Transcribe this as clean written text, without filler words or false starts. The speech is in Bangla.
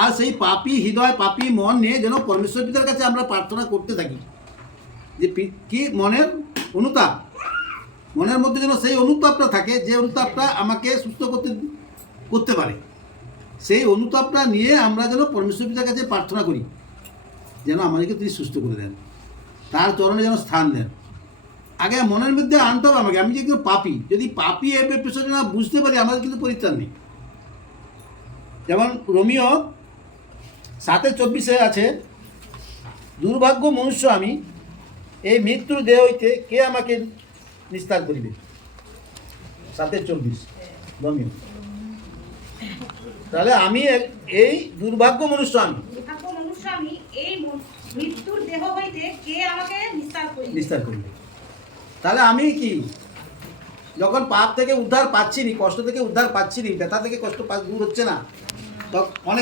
আর সেই পাপী হৃদয় পাপী মন নিয়ে যেন পরমেশ্বর পিতার কাছে আমরা প্রার্থনা করতে থাকি যে কি মনের অনুতাপ, মনের মধ্যে যেন সেই অনুতাপটা থাকে, যে অনুতাপটা আমাকে সুস্থ করতে পারে। সেই অনুতাপটা নিয়ে আমরা যেন পরমেশ্বর পিতার কাছে প্রার্থনা করি যেন আমাদেরকে তিনি সুস্থ করে দেন, তার চরণে যেন স্থান দেন। আগে মনের মধ্যে আনতে হবে আমাকে, আমি যে একজন পাপী, যদি পাপী এ বিষয়টা না বুঝতে পারি আমাদের কিন্তু পরিত্রাণ নেই। যেমন রোমিও 7:24 আছে, দুর্ভাগ্য মনুষ্য আমি, এই মৃত্যুর দেহ হইতে কে আমাকে নিস্তার করিবে। 7:24 রোমিও। তাহলে আমি এই দুর্ভাগ্য মনুষ্য আমি, এই মৃত্যুর দেহ হইতে কে আমাকে নিস্তার করিবে। তাহলে আমি কি যখন পাপ থেকে উদ্ধার পাচ্ছি নি, কষ্ট থেকে উদ্ধার পাচ্ছি নি, ব্যথা থেকে কষ্ট দূর হচ্ছে না, তখন অনেক